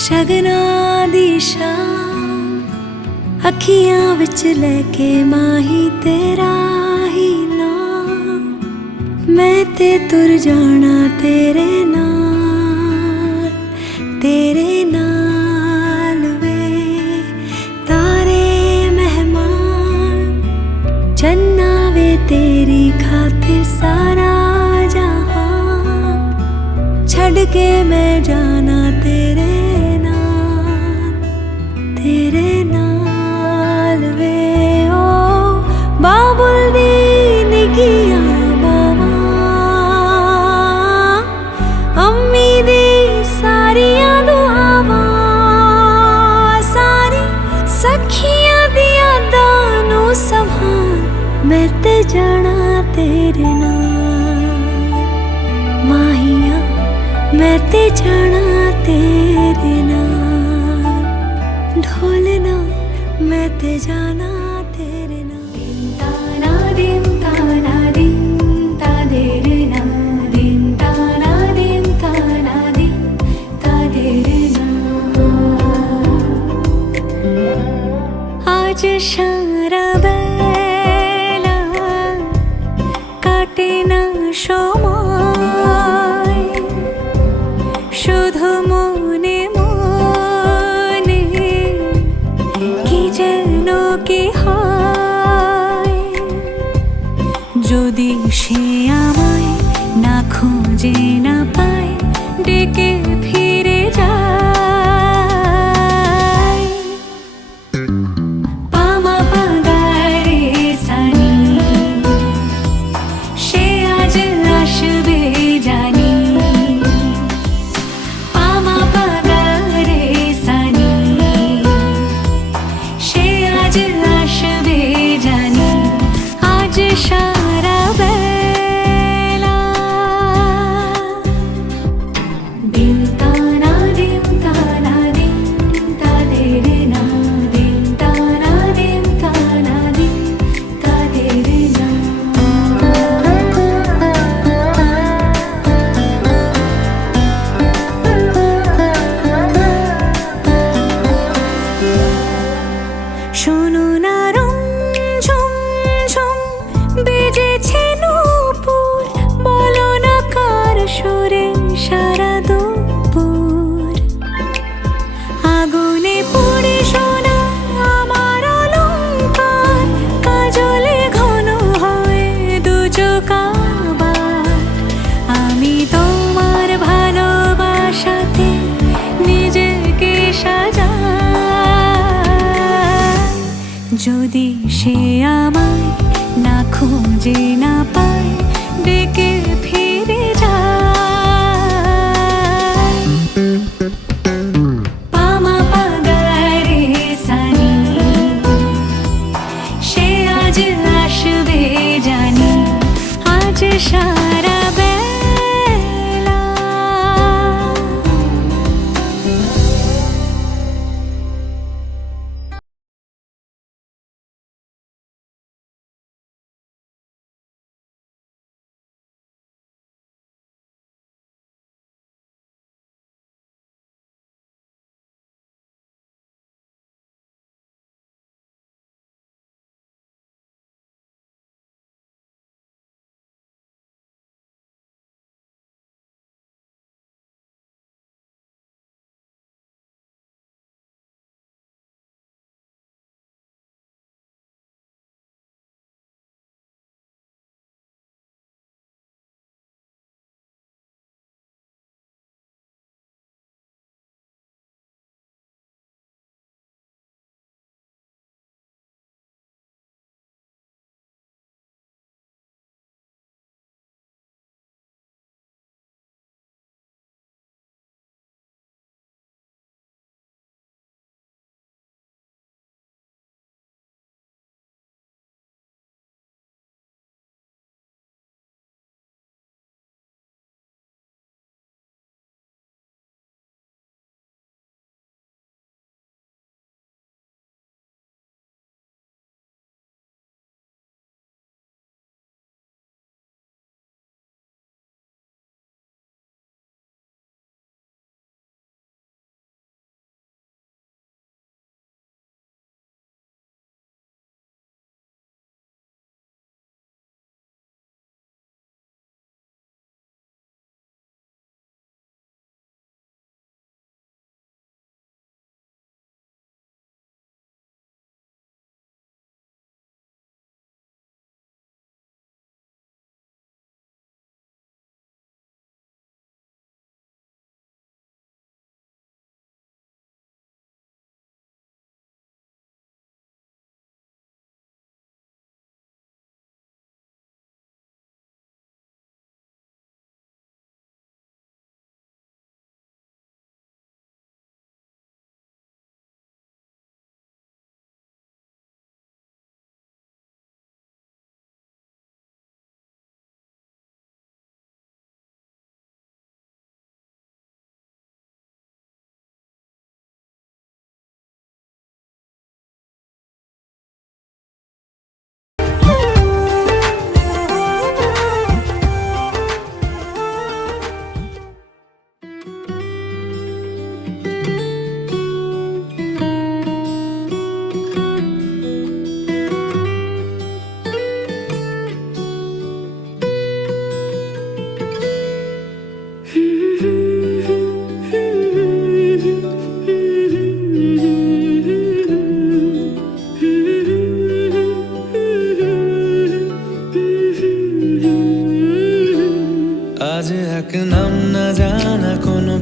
शगना दी शाम अखियां विच लेके माही तेरा ही नाम मैं ते तुर जाना तेरे नाल वे तारे मेहमान चन्ना वे तेरी खातिर सारा जहां छड़ के मैं जाना तेरे नाल वे ओ बाबुल दी निगिया बाबा अम्मी दी सारियां दुआवां सारी सखियां दी यादां नू संभाल मैं ते जाना तेरे नाल माहिया मैं ते जाना तेरे नाल ढोलना मैं ते जाना तेरे ना ताना दिन ताना दिन ता तेरे ना दिन ताना दिन ताना दिन ता तेरे ना आज सारा बेला काटे ना সময় শুধু মনে মনে কি যেন কি হয় যদি সে আমায় না খুঁজে না পায় ডেকে ফিরে যায় পামা পাগারে সানি সে আজ আসবে জানি পামা পাগারে সানি সে আজ আসবে জানি আজ সারা বেলা দিন তানা দিন তানা দিন তাদের না দিন তানা দিন তানা দিন তাদের না শোনো না ঝুম ঝুম বেজেছে নূপুর বলো না কার সুরে সারা দুপুর আগুনে পুড়ে সোনা আমার অলংকার কাজলে ঘন হয় দু চোখ আবার আমি তোমার ভালোবাসাতে নিজেকে সাজাই যদি সে আমায় না খুঁজে না পায় ডেকে ফিরে যায় পামা পাগারে সানি সে আজ আসবে জানি আজ সারা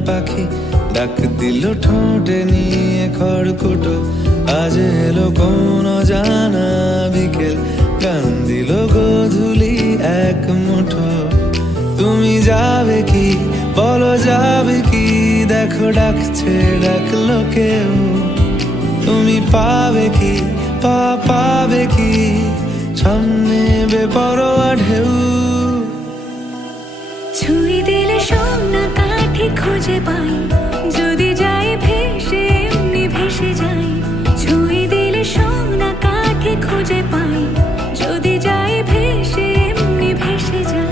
পাখি ডাক দিল ঠোঁটে নিয়ে খড়কুটো। আজ এলো কোন জানা বিকেল, গান দিল গোধূলি এক মুঠো। তুমি যাবে কি বলো যাবে কি, দেখো ডাকছে ডাকলো কেউ। তুমি পাবে কি পাবে কি, সামনে বেপরোয়া ঢেউ। ছুঁই দিলে সোনা কাঠি খুঁজে পাই, যদি যাই ভেসে এমনি ভেসে যাই। ছুঁই দিলে সোনা কাঠি খুঁজে পাই, যদি যাই ভেসে এমনি ভেসে যাই।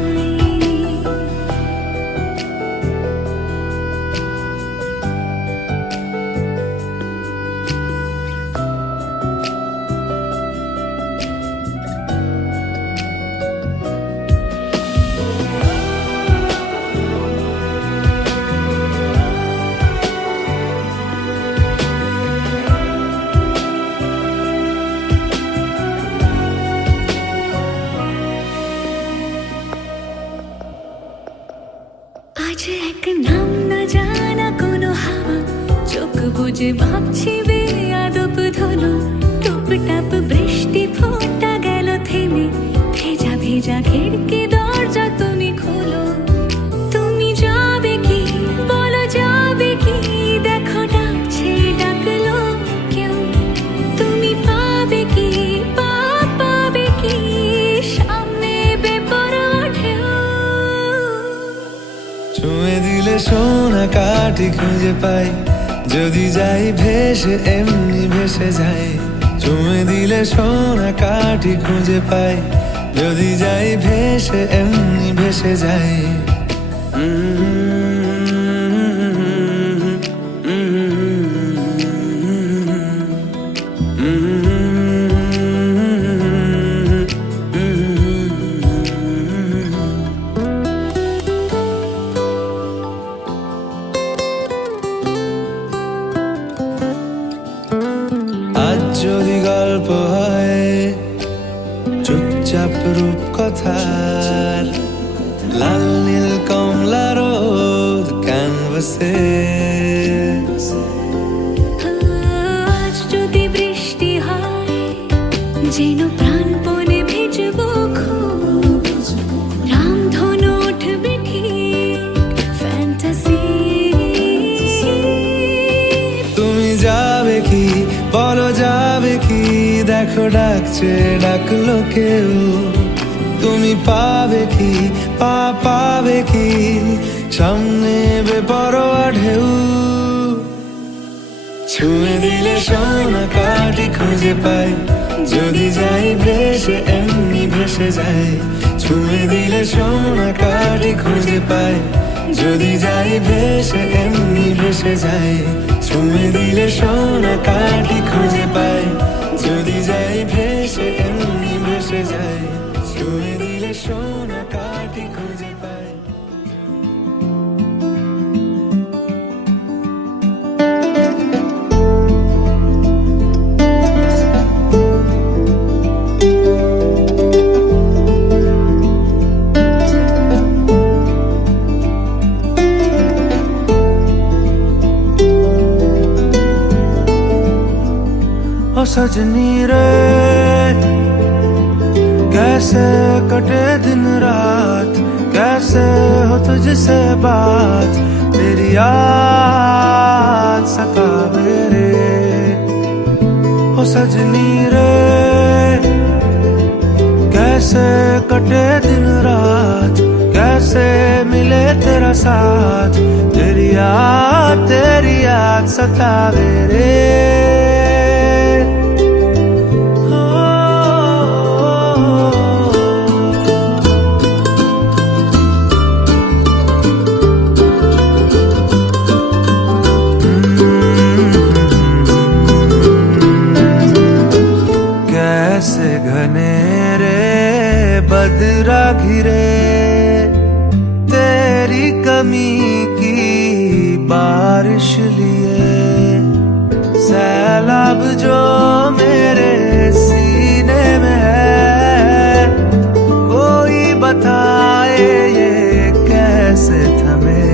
আজ এক নাম না জানা কোনো হাওয়া, চোখ বুঝে ভাবছি বেয়াদব ধলো। টুপটাপ বৃষ্টি ফোঁটা গেল থেমে, ভেজা ভেজা খিড়কি দরজা তুমি খোলো। তুমি যাবে কি বলো যাবে কি, দেখো ডাকছে ডাকলো কেউ। তুমি পাবে কি পাবে কি, সামনে বেপরোয়া ঢেউ। ছুঁয়ে দিলে সোনা কাঠি খুঁজে পাই, যদি যাই ভেসে এমনি ভেসে যাই। ছুঁয়ে দিলে সোনা কাঠি খুঁজে পাই, যদি যাই ভেসে এমনি ভেসে যাই। আজ যদি গল্প হয় চুপচাপ রূপকথার, লাল নীল কমলা রোদ ক্যানভাসে। আজ যদি বৃষ্টি হয় যেন প্রাণপণে ভিজবো খুব, রামধনু উঠবে ঠিক ফ্যান্টাসি। তুমি যাবে কি বলো যাবে কি, দেখো ডাকছে ডাকলো কেউ। তুমি পাবে কি পাবে কি, সামনে বেপরোয়া ঢেউ। ছুঁয়ে দিলে সোনা কাঠি খুঁজে পাই, যদি যাই ভেসে এমনি ভেসে যাই। ছুঁয়ে দিলে সোনা কাঠি খুঁজে পাই, যদি যাই ভেসে এমনি ভেসে যাই। ছুঁয়ে দিলে সোনা কাঠি খুঁজে পাই, যদি যাই ভেসে এমনি ভেসে যাই। ছুঁয়ে দিলে সোনা কাঠি খুঁজে পাই। ओ सजनी रे कैसे कटे दिन रात, कैसे हो तुझसे बात, तेरी याद सतावे रे। ओ सजनी रे कैसे कटे दिन रात, कैसे मिले तेरा साथ, तेरी याद सतावे रे। कैसे घनेरे बदरा घिरे, तेरी कमी की बारिश लिए। सैलाब जो मेरे सीने में है, कोई बताए ये कैसे थमे।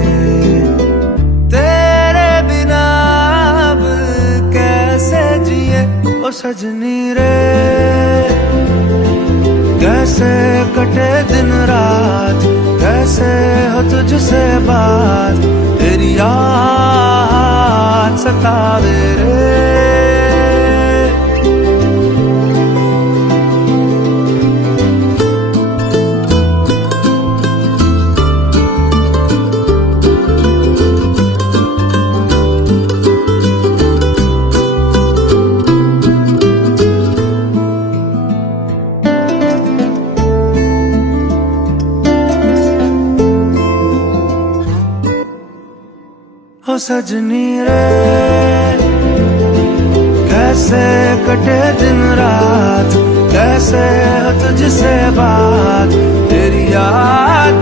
सजनी रे कैसे कटे दिन रात, कैसे हो तुझसे बात, तेरी याद सतावे रे। ओ सजनी रे कैसे कटे दिन रात, कैसे हो तुझसे बात, तेरी याद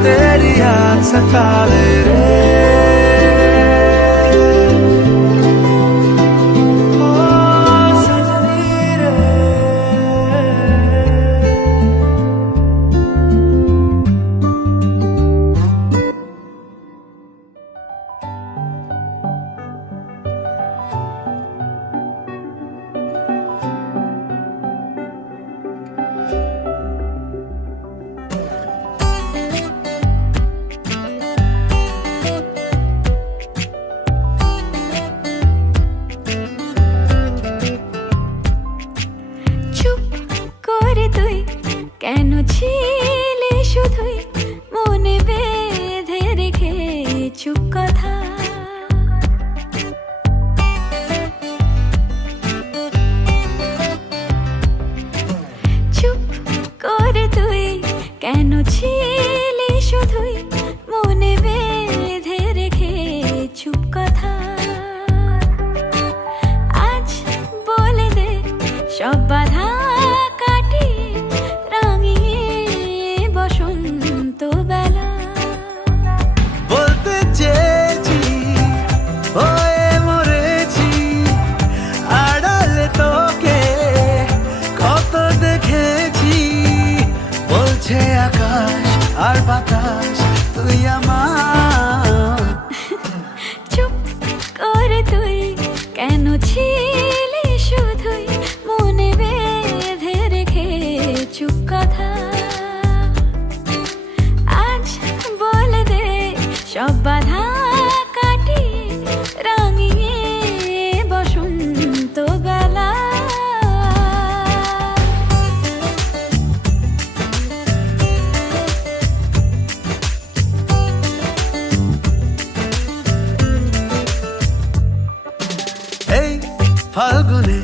सतावे रे। ओ सजनी रे চুপ করে তুই কেন ছিলি শুধুই মনে বেঁধে রেখে চুপ কথা। চুপ করে তুই কেন ছিলি শুধুই মনে বেঁধে রেখে চুপ কথা। আজ বলে দে সব বাধা কাটিয়ে রাঙিয়ে বসন্ত বেলা। বলতে চেয়েছি হয়ে মরেছি, আড়ালে তোকে কত দেখেছি, বলছে আকাশ আর বাতাস তুই আমার। চুপ করে তুই কেন ছিলি শুধুই মনে বেঁধে রেখে চুপ কথা। আজ বলে দে সব বাধা কাটিয়ে রাঙিয়ে বসন্ত বেলা। এই ফাল্গুনে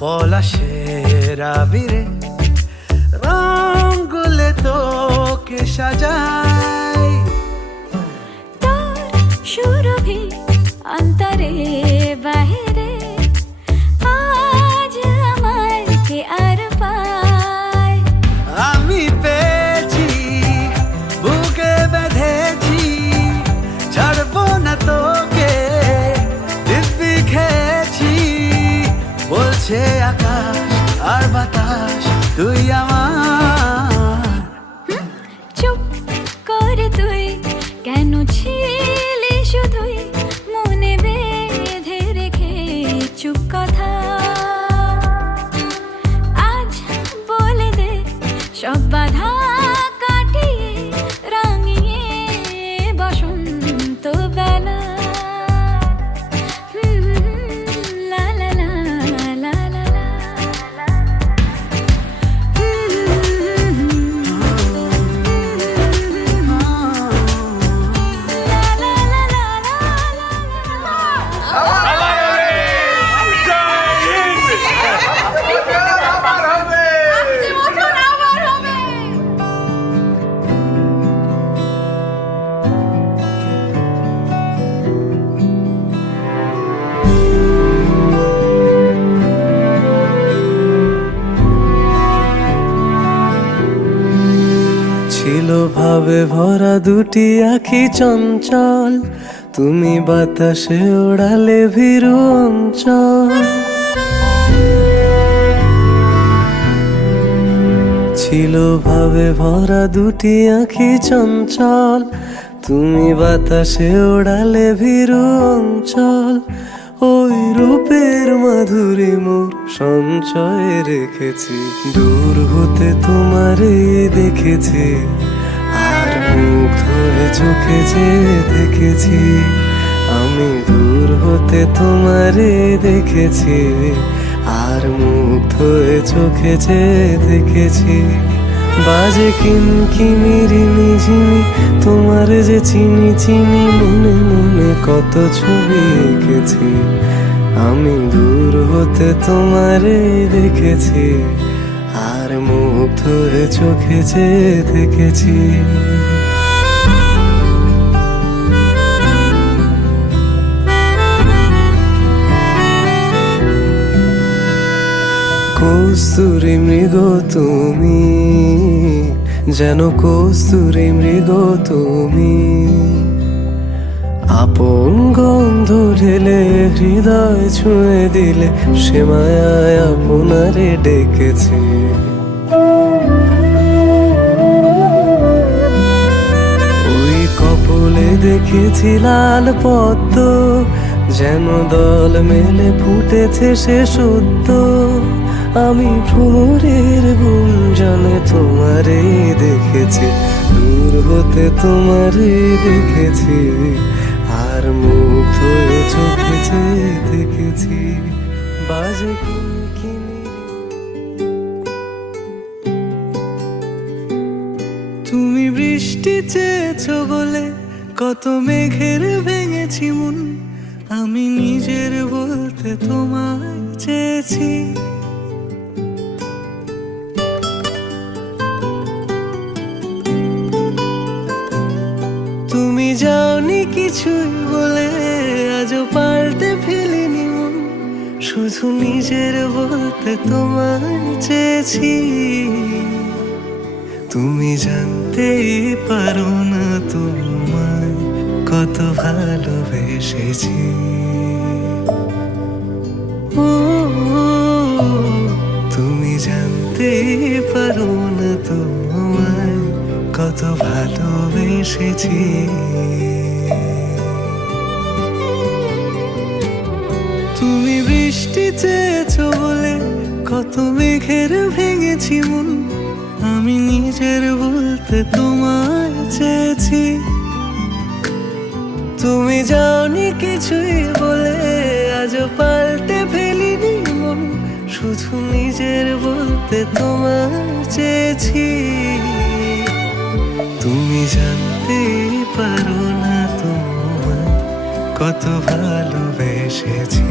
পলাশের আবিরে রঙগুলে তোকে সাজাই, তোর সুরভি অন্তরে বাহিরে আজ আমায় কে আর পায়। আমি পেয়েছি বুকে বেঁধেছি, ছাড়বো না তোকে দিব্যি খেয়েছি, বলছে আকাশ আর বাতাস তুই আমার। চুপ করে তুই কেন ছিলি শুধুই মনে বেঁধে রেখে চুপ কথা। আজ বলে দে সব বাধা কাটিয়ে রাঙিয়ে বসন্ত বেলা। লা লা লা লা লা লা। ছিল ভাবে ভরা দুটি আখি চঞ্চল, তুমি বাতাসে ওড়ালে ভীরু অঞ্চল। ছিল ভাবে ভরা দুটি আখি চঞ্চল, তুমি বাতাসে ওড়ালে ভীরু অঞ্চল। ওই রূপের মাধুরী মুখ সঞ্চয়ে রেখেছি, দূর হতে তোমারে দেখেছি, আর মুগ্ধ হয়ে চোখে যে দেখেছি, আমি দূর হতে তোমারে দেখেছি, আর মুগ্ধ হয়ে চোখে যে দেখেছি। বাজে কিনকিনি রিমি ঝিমি, তোমার যে চিনি চিনি, মনে মনে কত ছবি এঁকেছি, আমি দূর হতে তোমারে দেখেছি, আর মুগ্ধ হয়ে চোখে যে দেখেছি। কস্তুরী মৃগ তুমি, যেন কস্তুরী মৃগ তুমি, আপন গন্ধ ঢেলে হৃদয় ছুঁয়ে দিলে, সে মায়ায় আপনারে ডেকেছে। ওই কপলে দেখেছি লাল পদ্ম, যেন দল মেলে ফুটেছে সে সদ্য, আমি ভ্রমরের গুঞ্জনে তোমারে দেখেছি, দূর হতে তোমারে দেখেছি, আর মুগ্ধ হয়ে চোখে যে দেখেছি। বাজে কিনকিনি, তুমি বৃষ্টি চেয়েছো বলে কত মেঘের ভেঙেছি মন, আমি নিজের বলতে তোমায় চেয়েছি। তুমি যাওনি কিছুই বলে, আজও পাল্টে ফেলিনি মন, শুধু নিজের বলতে তোমায় চেয়েছি। তুমি জানতেই পারো না তোমায় কত ভালোবেসেছি। ও তুমি জানতেই পারো না তোমায় কত ভালোবেসেছি। তুমি বৃষ্টি চেয়েছো বলে কত মেঘের ভেঙেছি মন, আমি নিজের বলতে তোমায় চেয়েছি। তুমি যাওনি কিছুই বলে, আজও পাল্টে ফেলিনি মন, শুধু নিজের বলতে তোমায় চেয়েছি। তুমি জানতেই পারো না তোমায় কত ভালোবেসেছি।